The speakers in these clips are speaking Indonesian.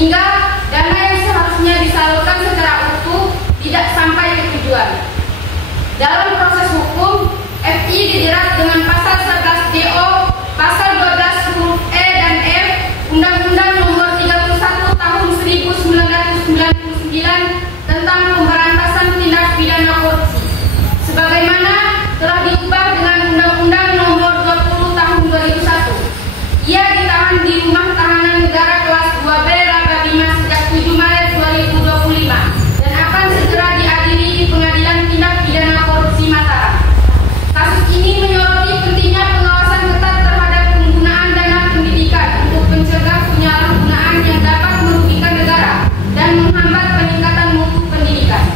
sehingga dana yang seharusnya disalurkan secara utuh tidak sampai ke tujuan. Dalam proses hukum, FI dijerat dengan pasal 11 DO, pasal 12 huruf E dan F, Undang-Undang Nomor 31 Tahun 1999 tentang pemberantasan tindak pidana korupsi, sebagaimana telah diubah dengan Undang-Undang Nomor 20 Tahun 2001. Ia ditahan di Rumah Tahanan Negara kelas 2B Laba 5 sejak 7 Maret 2025 dan akan segera diadili di Pengadilan Tindak Pidana Korupsi Mataram. Kasus ini menyoroti pentingnya pengawasan ketat terhadap penggunaan dana pendidikan untuk mencegah penyalahgunaan yang dapat merugikan negara dan menghambat peningkatan mutu pendidikan.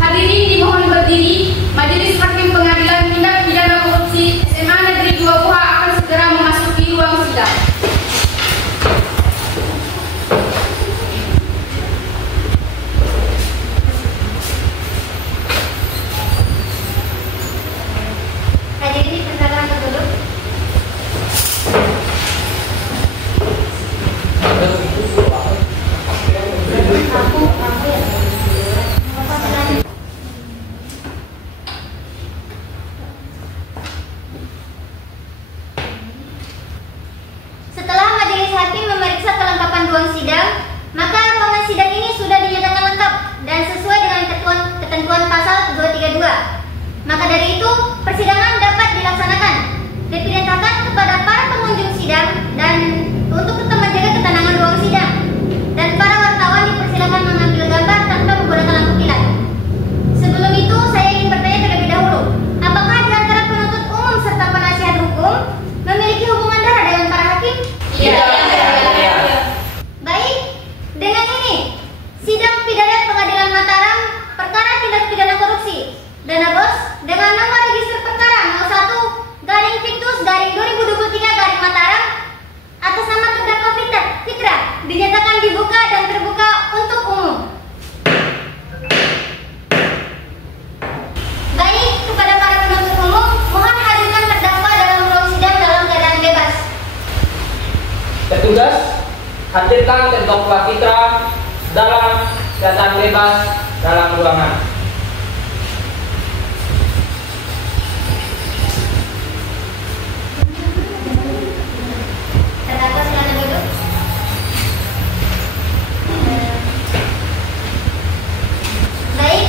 Hadirin dimohon berdiri. Majelis Hakim Pengadilan Tindak Pidana Korupsi SMA Negeri 2 Boha akan segera memasuki ruang sidang. Hadirin dipersilakan untuk duduk. Setelah majelis hakim memeriksa kelengkapan ruang sidang, maka ruangan sidang ini sudah dinyatakan lengkap dan sesuai dengan ketentuan pasal 232. Maka dari itu, persidangan dapat dilaksanakan. Diperintahkan kepada para pengunjung sidang dan untuk tetap menjaga ketenangan ruang sidang. Dan para wartawan dipersilakan mengambil gambar tanpa menggunakan lampu kilat. Sebelum itu, saya ingin bertanya terlebih dahulu, apakah di antara penuntut umum serta penasihat hukum memiliki hubungan darah dengan para hakim? Iya. Baik, dengan ini sidang pidana Pengadilan Mataram perkara tindak pidana korupsi dana bos dengan nomor register perkara 01-Victus-2023 Mataram atas nama terdakwa Fitra dinyatakan dibuka dan terbuka untuk umum. Baik, kepada para penuntut umum, mohon hadirkan terdakwa dalam ruang sidang dalam keadaan bebas. Petugas, hadirkan terdakwa Fitra dalam keadaan bebas dalam ruangan. Terdakwa silakan duduk. Baik,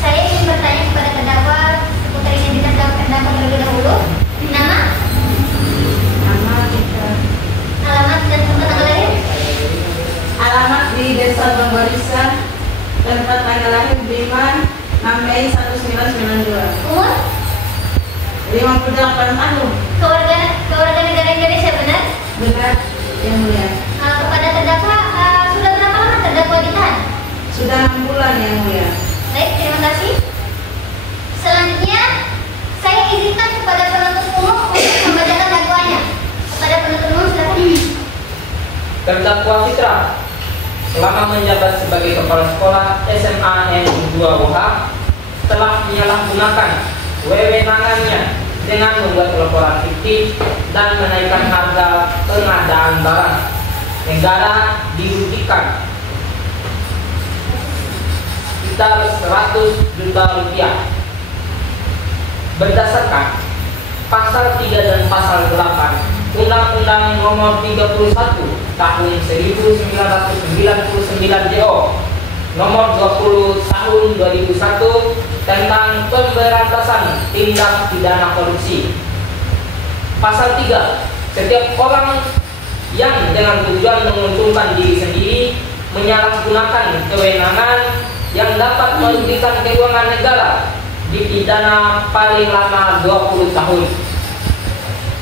saya ingin bertanya kepada terdakwa seputar identitas terdakwa terlebih dahulu. Nama, alamat dan tempat tanggal lahir. Alamat di Desa Bangbarisa, tempat tanggal lahir 5 Mei 1992. Umur, 58 tahun. keluarga negara Indonesia, benar? Benar, yang mulia. Kepada terdakwa, sudah berapa lama terdakwa ditahan? Sudah 6 bulan, yang mulia. Baik, terima kasih. Selanjutnya, saya izinkan kepada penuntut umum untuk membacakan dakwaannya. Kepada penuntut umum, silakan. Terdakwa Fitra selama menjabat sebagai kepala sekolah SMA Negeri 2 Boha telah menyalahgunakan wewenangannya dengan membuat laporan fiktif dan menaikkan harga pengadaan barang. Negara dirugikan sekitar 100 juta rupiah. Berdasarkan pasal 3 dan pasal 8 Undang-Undang Nomor 31 Tahun 1999 DO Nomor 20 Tahun 2001 tentang pemberantasan tindak pidana korupsi. Pasal 3, setiap orang yang dengan tujuan menguntungkan diri sendiri menyalahgunakan kewenangan yang dapat merugikan keuangan negara dipidana paling lama 20 tahun.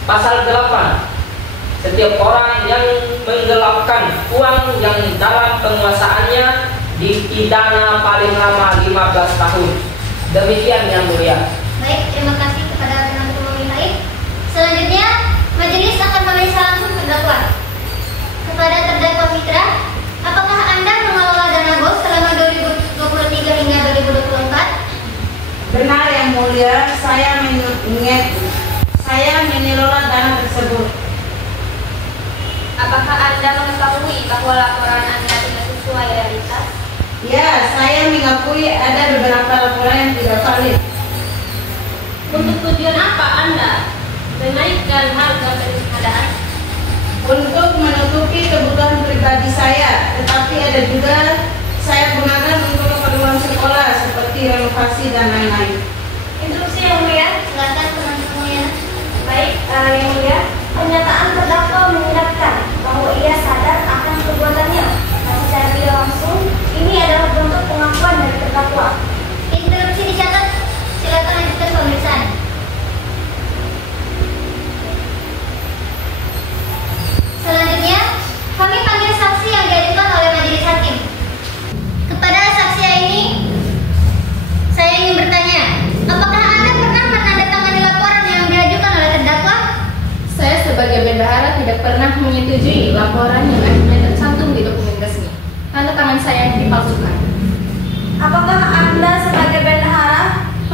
Pasal 8, setiap orang yang menggelapkan uang yang dalam penguasaannya dipidana paling lama 15 tahun. Demikian yang mulia. Baik, terima kasih kepada penuntut umum yang lain. Selanjutnya, majelis akan memeriksa langsung terdakwa. Kepada terdakwa Fitra, apakah Anda mengelola dana BOS selama 2023 hingga 2024? Benar, yang mulia. Saya mengelola dana tersebut. bahwa laporan Anda tidak sesuai realitas? Ya, saya mengakui ada beberapa laporan yang tidak valid. Untuk tujuan apa Anda menaikkan harga pengadaan? Untuk menutupi kebutuhan pribadi saya, tetapi ada juga saya gunakan untuk keperluan sekolah seperti renovasi dan lain-lain. Instruksi yang mulia, silakan penonton mulia. Baik, yang mulia, pernyataan terdakwa mengingatkan bahwa ia sadar akan perbuatannya. Namun secara tidak langsung, ini adalah bentuk pengakuan dari terdakwa. Instruksi dicatat, silakan lanjutkan pemeriksaan. Selanjutnya, kami panggil saksi yang diajukan oleh majelis hakim. Kepada saksi ini, saya ingin bertanya, apakah Anda pernah menandatangani laporan yang diajukan oleh terdakwa? Saya sebagai bendahara tidak pernah menyetujui laporan yang akhirnya tercantum di dokumen resmi. Tanda tangan saya dipalsukan. Apakah Anda sebagai bendahara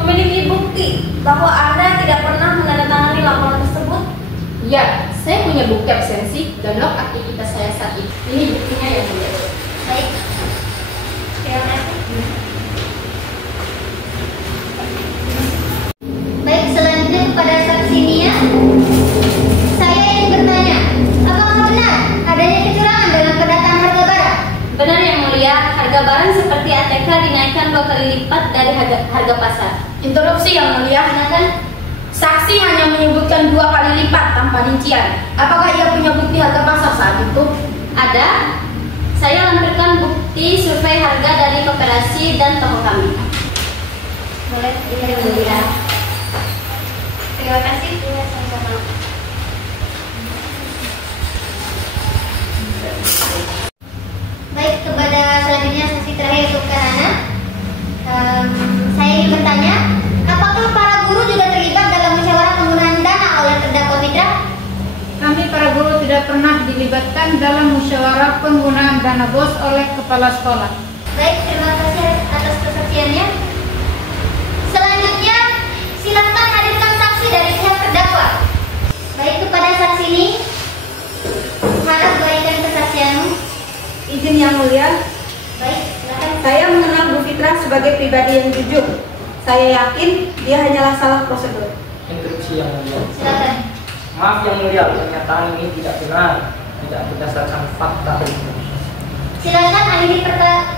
memiliki bukti bahwa Anda tidak pernah menandatangani laporan tersebut? Ya, saya punya bukti absensi dan log aktivitas saya saat ini. Ini buktinya yang mulia. Baik. Terima kasih. Baik, selanjutnya kepada saksi Nia. Saya ingin bertanya, apakah benar adanya kecurangan dalam pendataan harga barang? Benar yang mulia, harga barang seperti ATK dinaikkan 2 kali lipat dari harga pasar. Interupsi yang mulia, silakan. Saksi hanya menyebutkan 2 kali lipat tanpa rincian. Apakah ia punya bukti harga pasar saat itu? Ada. Saya lampirkan bukti survei harga dari koperasi dan toko kami. Boleh, yang mulia. Terima kasih. Iya, sama-sama. Baik, kepada selanjutnya saksi terakhir untuk Karana. Saya ingin bertanya, apakah para guru juga terlibat dalam musyawarah penggunaan dana oleh terdakwa Fitra? Kami para guru tidak pernah dilibatkan dalam musyawarah penggunaan dana BOS oleh kepala sekolah. Baik, terima kasih atas kesaksiannya. Selanjutnya, silakan hadirkan saksi dari pihak terdakwa. Baik, kepada saksi ini, harap berikan kesaksianmu. Izin yang mulia, Baik, silakan. saya mengenal Bu Fitra sebagai pribadi yang jujur. Saya yakin dia hanyalah salah prosedur. Instruksi yang mulia. Silakan. Maaf yang mulia, pernyataan ini tidak benar, tidak berdasarkan fakta. Silakan akhiri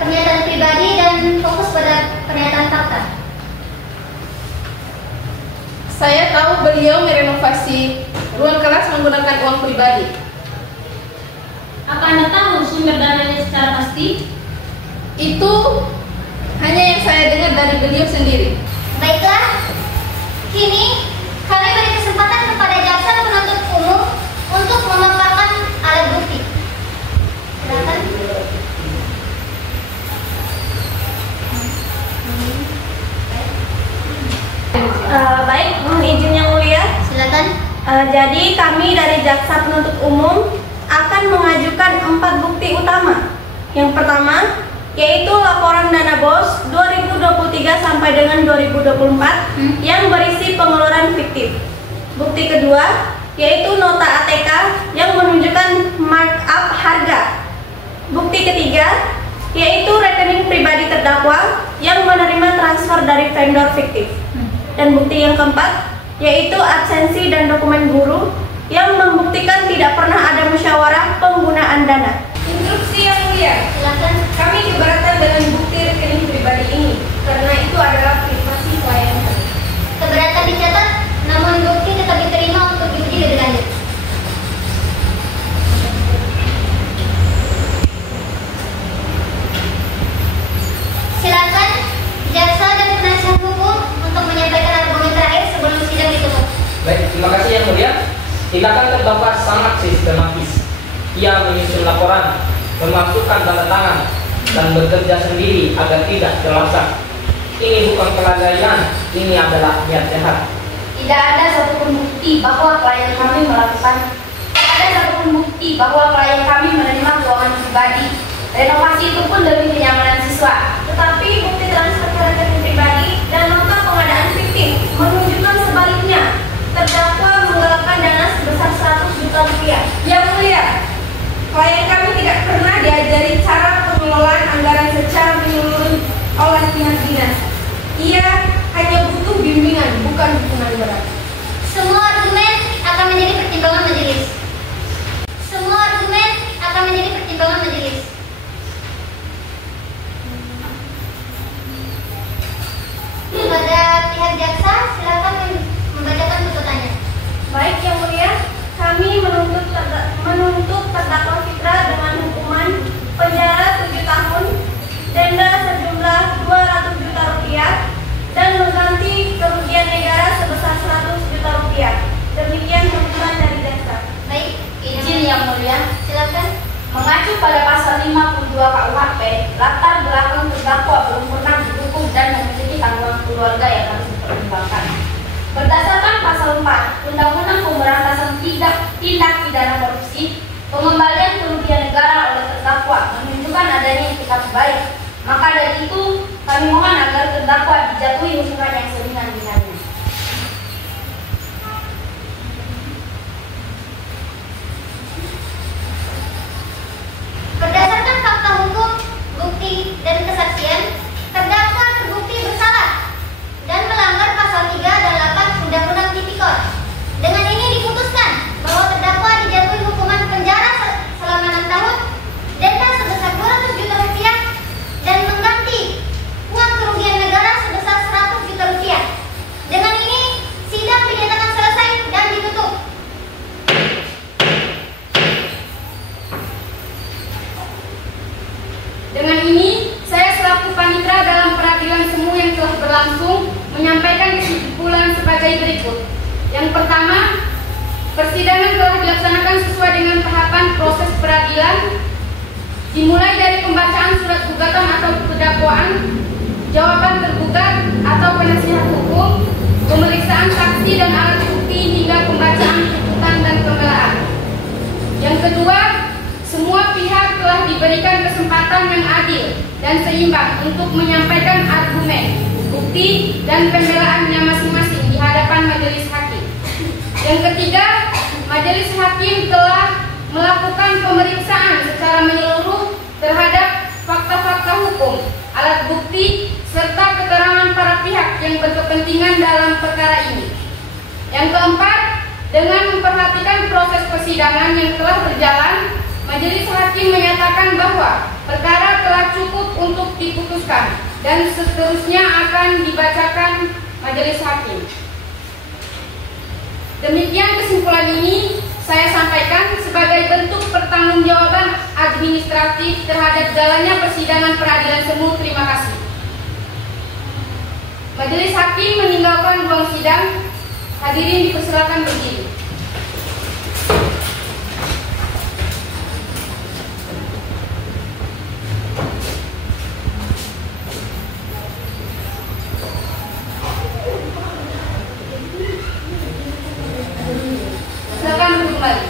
pernyataan pribadi dan fokus pada pernyataan fakta. Saya tahu beliau merenovasi ruang kelas menggunakan uang pribadi. Apa Anda tahu sumber dananya secara pasti? Itu hanya yang saya dengar dari beliau sendiri. Baiklah, kini kami beri kesempatan kepada jaksa penuntut umum untuk memaparkan alat bukti. Silakan. Baik, mohon izin yang mulia. Silakan. Jadi kami dari jaksa penuntut umum akan mengajukan 4 bukti utama. Yang pertama yaitu laporan dana BOS 2023 sampai dengan 2024 yang berisi pengeluaran fiktif. Bukti kedua yaitu nota ATK yang menunjukkan markup harga. Bukti ketiga yaitu rekening pribadi terdakwa yang menerima transfer dari vendor fiktif. Dan bukti yang keempat yaitu absensi dan dokumen guru yang membuktikan tidak pernah ada musyawarah penggunaan dana. Instruksi yang mulia, Silakan. kami keberatan dengan bukti rekening pribadi ini karena itu adalah privasi klien kami. Keberatan dicatat, namun bukti tetap diterima untuk diuji lebih lanjut. Silakan jaksa dan penasihat hukum untuk menyampaikan argumen terakhir sebelum sidang ditutup. Baik, terima kasih yang mulia. Tindakan terdakwa sangat sistematis. Ia menyusun laporan, memasukkan tanda tangan, dan bekerja sendiri agar tidak terlacak. Ini bukan kelalaian, ini adalah niat jahat. Tidak ada satupun bukti bahwa klien kami melakukan. Tidak ada satupun bukti bahwa klien kami menerima keuangan pribadi. Renovasi itu pun demi kenyamanan siswa. Tetapi bukti transfer ke rekening pribadi dan nota pengadaan fiktif menunjukkan sebaliknya. Terdakwa menggelapkan dana sebesar 100 juta rupiah. Yang mulia, klien kami tidak pernah diajak anggaran secara menyeluruh oleh dinas-dinas. Ia hanya butuh bimbingan, bukan hukuman berat. Semua argumen akan menjadi pertimbangan majelis. Semua argumen akan menjadi pertimbangan majelis. Kepada pihak jaksa, silakan membacakan tuntutannya. Baik, Yang Mulia, kami menuntut terdakwa Fitra dengan hukuman penjara 7 tahun, denda sejumlah 200 juta rupiah, dan mengganti kerugian negara sebesar 100 juta rupiah. Demikian tuntutan dari jaksa. Baik, Izin Yang Mulia, silakan. mengacu pada pasal 52 KUHP, latar belakang terdakwa belum pernah dihukum dan memiliki tanggungan keluarga yang harus dipertimbangkan. Berdasarkan pasal 4 Undang-Undang Pemberantasan Tindak Pidana Korupsi, pengembalian kerugian negara oleh terdakwa menunjukkan adanya itikat baik. Maka dari itu, kami mohon agar terdakwa dijatuhi hukuman yang seringan-ringannya. Berdasarkan fakta hukum, bukti, dan kesaksian, terdakwa terbukti bersalah dan melanggar pasal 3 dan 8 Undang-Undang Tipikor. Dengan ini diputuskan bahwa terdakwa dijatuhi hukuman penjara selama 6 tahun, denda sebesar 200 juta rupiah, dan mengganti uang kerugian negara sebesar 100 juta rupiah. Dengan ini, sidang dinyatakan selesai dan ditutup. Dengan ini, saya selaku panitera dalam peradilan semu yang telah berlangsung menyampaikan kesimpulan sebagai berikut. Yang pertama, persidangan telah dilaksanakan sesuai dengan tahapan proses peradilan, dimulai dari pembacaan surat gugatan atau dakwaan, jawaban tergugat atau penasihat hukum, pemeriksaan saksi dan alat bukti hingga pembacaan tuntutan dan pembelaan. Yang kedua, semua pihak telah diberikan kesempatan yang adil dan seimbang untuk menyampaikan argumen, bukti, dan pembelaannya masing-masing di hadapan majelis hakim. Yang ketiga, majelis hakim telah melakukan pemeriksaan secara menyeluruh terhadap fakta-fakta hukum, alat bukti, serta keterangan para pihak yang berkepentingan dalam perkara ini. Yang keempat, dengan memperhatikan proses persidangan yang telah berjalan, majelis hakim menyatakan bahwa perkara telah cukup untuk diputuskan dan seterusnya akan dibacakan majelis hakim. Demikian kesimpulan ini saya sampaikan sebagai bentuk pertanggungjawaban administratif terhadap jalannya persidangan peradilan semu. Terima kasih. Majelis hakim meninggalkan ruang sidang. Hadirin dipersilakan berdiri. Silakan kembali.